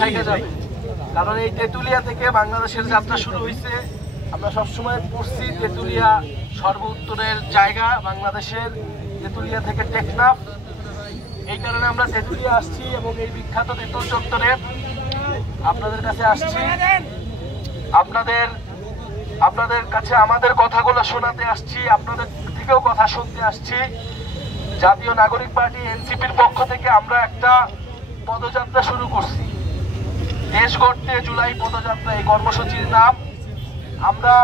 থেকে যাবে, কারণ এই তেঁতুলিয়া থেকে বাংলাদেশের যাত্রা শুরু হয়েছে। আমরা সবসময় পড়ছি তেঁতুলিয়া সর্ব উত্তরের জায়গা বাংলাদেশের, তেঁতুলিয়া থেকে টেকনাফ। এই কারণে আমরা তেঁতুলিয়া আসছি এবং এই বিখ্যাত তেঁতুল চত্বরে আপনাদের কাছে আসছি, আপনাদের কাছে আমাদের কথাগুলো শোনাতে আসছি, আপনাদের থেকেও কথা শুনতে আসছি। জাতীয় নাগরিক পার্টি এনসিপির পক্ষ থেকে আমরা একটা পদযাত্রা শুরু করছি, দেশ গড়তে জুলাই পদযাত্রা এই কর্মসূচির নাম। আমরা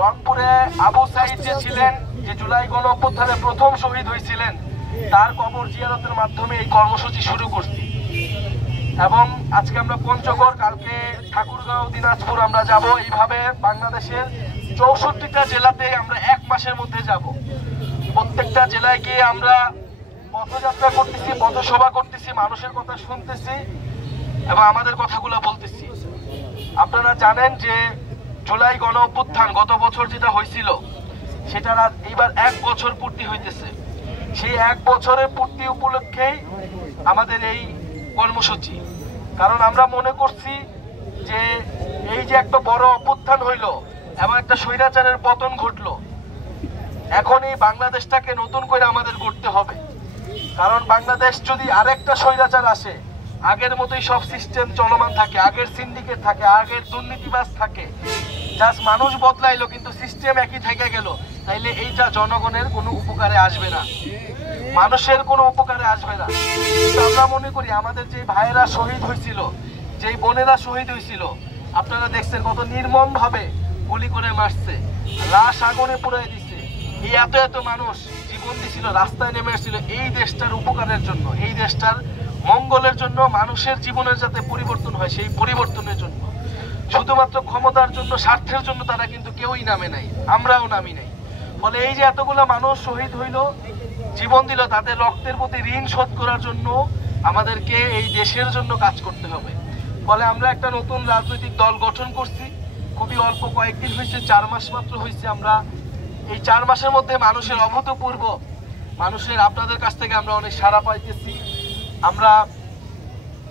রংপুরে আবু সাইদ যে ছিলেন, যে জুলাই গণ অভ্যুত্থানে প্রথম শহীদ হয়েছিলেন, তার কবর জিয়ারতের মাধ্যমে এই কর্মসূচি শুরু করছি। এবং আজকে আমরা পঞ্চগড়, কালকে ঠাকুরগাঁও, দিনাজপুর আমরা যাব। এইভাবে বাংলাদেশের 64টা জেলাতে আমরা এক মাসের মধ্যে যাব। প্রত্যেকটা জেলায় গিয়ে আমরা পথযাত্রা করতেছি, পথসভা করতেছি, মানুষের কথা শুনতেছি এবং আমাদের কথাগুলো বলতেছি। আপনারা জানেন যে জুলাই গণ অভ্যুত্থান গত বছর যেটা হয়েছিল, সেটার এইবার 1 বছর পূর্তি হইতেছে। সেই 1 বছরের পূর্তি উপলক্ষেই আমাদের এই কর্মসূচি। কারণ আমরা মনে করছি যে এই যে একটা বড় অভ্যুত্থান হইলো এবং একটা স্বৈরাচারের পতন ঘটলো, এখন এই বাংলাদেশটাকে নতুন করে আমাদের গড়তে হবে। কারণ বাংলাদেশ যদি আরেকটা স্বৈরাচার আসে, আগের মতোই সব সিস্টেম চলমান থাকে, আগের সিন্ডিকেট থাকে, আগের দুর্নীতিবাজ থাকে, জাস্ট মানুষ বদলাইলো কিন্তু সিস্টেম একই থেকে গেল, তাইলে এইটা জনগণের কোনো উপকারে আসবে না, মানুষের কোনো উপকারে আসবে না। আমরা মনে করি আমাদের যে ভাইয়েরা শহীদ হয়েছিল, যে বোনেরা শহীদ হয়েছিল, আপনারা দেখছেন কত নির্মম ভাবে গুলি করে মারছে, লাশ আগুনে পুড়াই দিছে। এই এত মানুষ জীবন দিছিল, রাস্তায় নেমে এসেছিল এই দেশটার উপকারের জন্য, এই দেশটার মঙ্গলের জন্য, মানুষের জীবনের যাতে পরিবর্তন হয় সেই পরিবর্তনের জন্য। শুধুমাত্র ক্ষমতার জন্য, স্বার্থের জন্য তারা কিন্তু কেউই নামে নাই, আমরাও নামি নাই। ফলে এই যে এতগুলো মানুষ শহীদ হইল, জীবন দিল, তাদের রক্তের প্রতি ঋণ শোধ করার জন্য আমাদেরকে এই দেশের জন্য কাজ করতে হবে। ফলে আমরা একটা নতুন রাজনৈতিক দল গঠন করছি, খুবই অল্প কয়েকদিন হয়েছে, 4 মাস মাত্র হয়েছে। আমরা এই 4 মাসের মধ্যে মানুষের অভূতপূর্ব, মানুষের আপনাদের কাছ থেকে আমরা অনেক সাড়া পাইতেছি। আমরা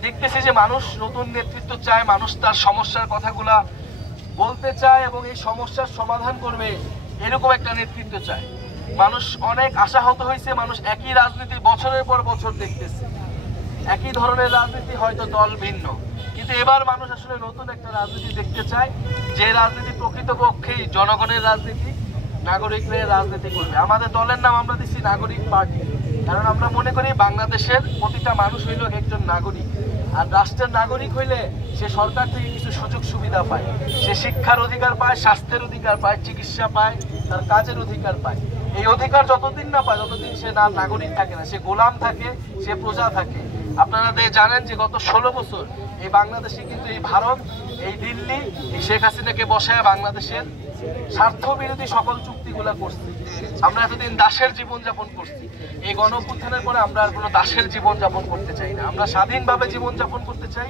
দেখতেছি যে মানুষ নতুন নেতৃত্ব চায়, মানুষ তার সমস্যার কথাগুলা বলতে চায় এবং এই সমস্যার সমাধান করবে এরকম একটা নেতৃত্ব চায়। মানুষ অনেক আশাহত হয়েছে, মানুষ একই রাজনীতি বছরের পর বছর দেখতেছে, একই ধরনের রাজনীতি, হয়তো দল ভিন্ন, কিন্তু এবার মানুষ আসলে নতুন একটা রাজনীতি দেখতে চায়, যে রাজনীতি প্রকৃতপক্ষেই জনগণের রাজনীতি, নাগরিকদের রাজনীতি করবে। আমাদের দলের নাম আমরা দিচ্ছি নাগরিক পার্টি, কারণ আমরা মনে করি বাংলাদেশের প্রতিটা মানুষ হইল একজন নাগরিক, আর রাষ্ট্রের নাগরিক হইলে সে সরকার থেকে কিছু সুযোগ সুবিধা পায়, সে শিক্ষার অধিকার পায়, স্বাস্থ্যের অধিকার পায়, চিকিৎসা পায়, তার কাজের অধিকার পায়। এই অধিকার যতদিন না পায় ততদিন সে না নাগরিক থাকে না, সে গোলাম থাকে, সে প্রজা থাকে। আপনারা জানেন যে গত 16 বছর এই বাংলাদেশে কিন্তু এই ভারত, এই দিল্লি, এই শেখ হাসিনাকে বসায় বাংলাদেশের স্বার্থ বিরোধী সকল চুক্তিগুলা করছে। আমরা এতদিন দাসের জীবন যাপন করছি, এই গণ অভ্যুত্থানের পরে আমরা আর কোনো দাসের জীবন যাপন করতে চাই না, আমরা স্বাধীনভাবে জীবন যাপন করতে চাই।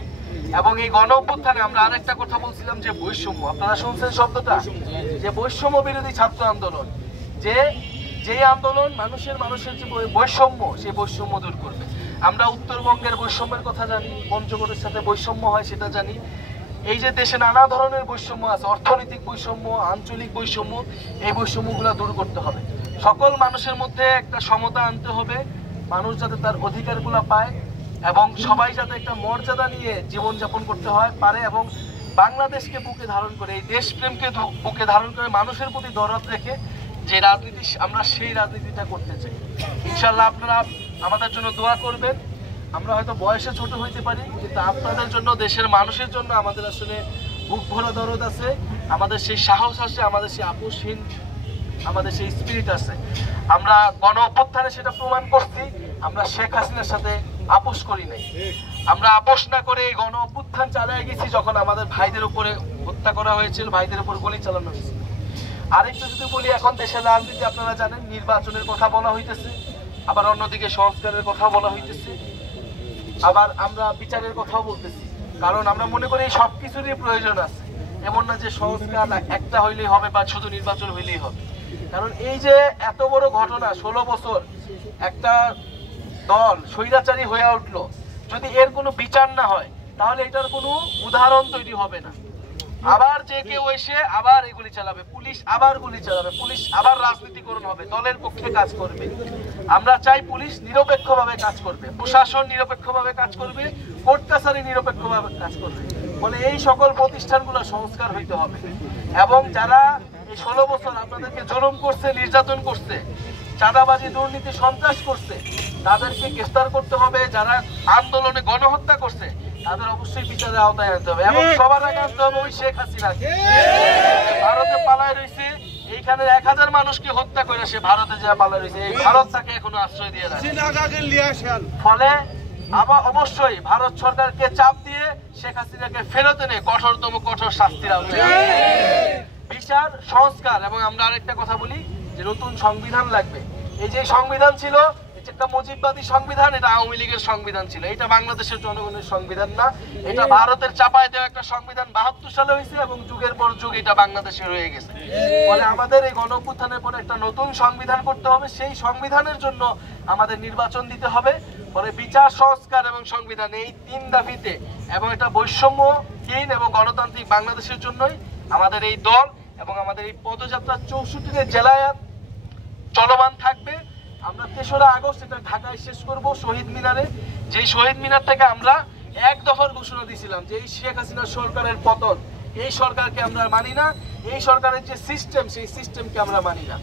এবং এই গণ অভ্যুত্থানে আমরা আরেকটা কথা বলছিলাম যে বৈষম্য, আপনারা শুনছেন শব্দটা, যে বৈষম্য বিরোধী ছাত্র আন্দোলন, যে আন্দোলন মানুষের যে বৈষম্য, সেই বৈষম্য দূর করবে। আমরা উত্তরবঙ্গের বৈষম্যের কথা জানি, পঞ্চগড়ের সাথে বৈষম্য হয় সেটা জানি। এই যে দেশে নানা ধরনের বৈষম্য আছে, অর্থনৈতিক বৈষম্য, আঞ্চলিক বৈষম্য, এই বৈষম্যগুলো দূর করতে হবে। সকল মানুষের মধ্যে একটা সমতা আনতে হবে, মানুষ যাতে তার অধিকারগুলো পায় এবং সবাই যাতে একটা মর্যাদা নিয়ে জীবনযাপন করতে হয় পারে, এবং বাংলাদেশকে বুকে ধারণ করে, এই দেশপ্রেমকে বুকে ধারণ করে, মানুষের প্রতি দরদ রেখে যে রাজনীতি, আমরা সেই রাজনীতিটা করতে চাই। ইনশাল্লাহ আপনারা আমাদের জন্য দোয়া করবেন। আমরা হয়তো বয়সে ছোট হইতে পারি, কিন্তু আপনাদের জন্য, দেশের মানুষের জন্য আমাদের আসলে বুক ভরা দরদ আছে, আমাদের সেই সাহস আছে, আমাদের সেই আপোষহীন, আমাদের সেই স্পিরিট আছে। আমরা গণ অভ্যুত্থানে সেটা প্রমাণ করছি, আমরা শেখ হাসিনার সাথে আপোষ করি নাই। আমরা আপোষ না করে এই গণ অভ্যুত্থান চালিয়ে গেছি যখন আমাদের ভাইদের উপরে হত্যা করা হয়েছিল, ভাইদের উপর গুলি চালানো হয়েছিল। আরেকটু যদি বলি, এখন দেশের রাজনীতি আপনারা জানেন, নির্বাচনের কথা বলা হইতেছে, আবার অন্যদিকে সংস্কারের কথা বলা হইতেছে, আবার আমরা বিচারের কথাও বলতেছি। কারণ আমরা মনে করি সবকিছুরই প্রয়োজন আছে, এমন না যে সংস্কার একটা হইলেই হবে বা শুধু নির্বাচন হইলেই হবে। কারণ এই যে এত বড় ঘটনা, 16 বছর একটা দল স্বৈরাচারী হয়ে উঠলো, যদি এর কোনো বিচার না হয় তাহলে এটার কোনো উদাহরণ তৈরি হবে না। আবার যে কেউ এসে আবার এগুলি চালাবে, পুলিশ আবার গুলি চালাবে, পুলিশ আবার রাজনীতিকরণ হবে, দলের পক্ষে কাজ করবে। আমরা চাই পুলিশ নিরপেক্ষভাবে কাজ করবে, প্রশাসন নিরপেক্ষভাবে কাজ করবে, কোর্ট কাছারি নিরপেক্ষভাবে কাজ করবে। ফলে এই সকল প্রতিষ্ঠানগুলো সংস্কার হইতে হবে। এবং যারা এই 16 বছর আপনাদেরকে জুলুম করছে, নির্যাতন করছে, চাঁদাবাজি, দুর্নীতি, সন্ত্রাস করছে, তাদেরকে গ্রেফতার করতে হবে। যারা আন্দোলনে গণহত্যা করছে তাদের অবশ্যই বিচারের আওতায় আনতে হবে। এবং সবার আগে আনতে হবে ওই শেখ হাসিনাকে, ভারতে পালায় রয়েছে। এইখানে 1000 মানুষকে হত্যা করে সে ভারতে যা পালায় রয়েছে, এই ভারত তাকে এখনো আশ্রয় দিয়ে রাখে। ফলে আবার অবশ্যই ভারত সরকারকে চাপ দিয়ে শেখ হাসিনাকে ফেরত এনে কঠোরতম কঠোর শাস্তির আওতায় বিচার, সংস্কার। এবং আমরা আরেকটা কথা বলি যে নতুন সংবিধান লাগবে। এই যে সংবিধান ছিল, একটা মুজিববাদী সংবিধান, এটা আওয়ামী লীগের সংবিধান ছিল, এটা বাংলাদেশের জনগণের সংবিধান না। এটা ভারতের চাপায় দেওয়া একটা সংবিধান 72 সালে হয়েছে এবং যুগের পর যুগ এটা বাংলাদেশে রয়ে গেছে। ফলে আমাদের এই গণঅভ্যুত্থানের পরে একটা নতুন সংবিধান করতে হবে। সেই সংবিধানের জন্য আমাদের নির্বাচন দিতে হবে। পরে বিচার, সংস্কার এবং সংবিধান, এই 3 দাবিতে এবং এটা বৈষম্যহীন এবং গণতান্ত্রিক বাংলাদেশের জন্যই আমাদের এই দল এবং আমাদের এই পদযাত্রা 64 জেলায় চলমান থাকবে। আমরা 3রা আগস্ট এটা ঢাকায় শেষ করব শহীদ মিনারে। যে শহীদ মিনার থেকে আমরা এক দফার ঘোষণা দিয়েছিলাম যে এই শেখ হাসিনা সরকারের পতন, এই সরকারকে আমরা মানি না, এই সরকারের যে সিস্টেম, সেই সিস্টেমকে আমরা মানি না।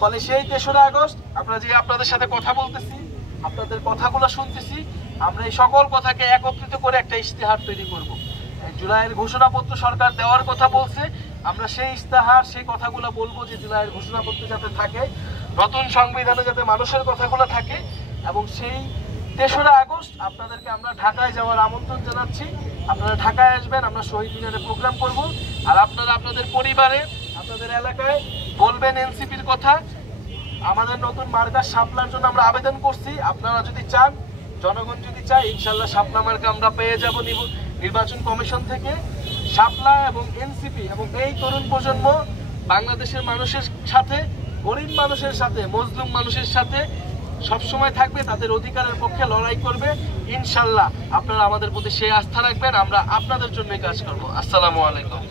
ফলে সেই 3রা আগস্ট আমরা যে আপনাদের সাথে কথা বলতেছি, আপনাদের কথাগুলো শুনতেছি, আমরা এই সকল কথাকে একত্রিত করে একটা ইশতেহার তৈরি করব। জুলাইয়ের ঘোষণাপত্র সরকার দেওয়ার কথা বলছে, আমরা সেই ইশতেহার, সেই কথাগুলো বলবো যে জুলাইয়ের ঘোষণাপত্র যাতে থাকে, নতুন সংবিধানে যাতে মানুষের কথাগুলো থাকে। এবং সেই 3রা আগস্ট আপনাদেরকে আমরা ঢাকায় যাওয়ার আমন্ত্রণ জানাচ্ছি। আপনারা ঢাকায় আসবেন, আমরা শহীদ মিনারে প্রোগ্রাম করব। আর আপনারা আপনাদের পরিবারে, আপনাদের এলাকায় বলবেন এনসিপির কথা। আমাদের নতুন মার্কা শাপলার জন্য আমরা আবেদন করছি। আপনারা যদি চান, জনগণ যদি চায়, ইনশাল্লাহ শাপলা মার্কা আমরা পেয়ে যাব নির্বাচন কমিশন থেকে। শাপলা এবং এনসিপি এবং এই তরুণ প্রজন্ম বাংলাদেশের মানুষের সাথে, গরিব মানুষের সাথে, মজলুম মানুষের সাথে সবসময় থাকবে, তাদের অধিকারের পক্ষে লড়াই করবে। ইনশাল্লাহ আপনারা আমাদের প্রতি সেই আস্থা রাখবেন, আমরা আপনাদের জন্য কাজ করব। আসসালামু আলাইকুম।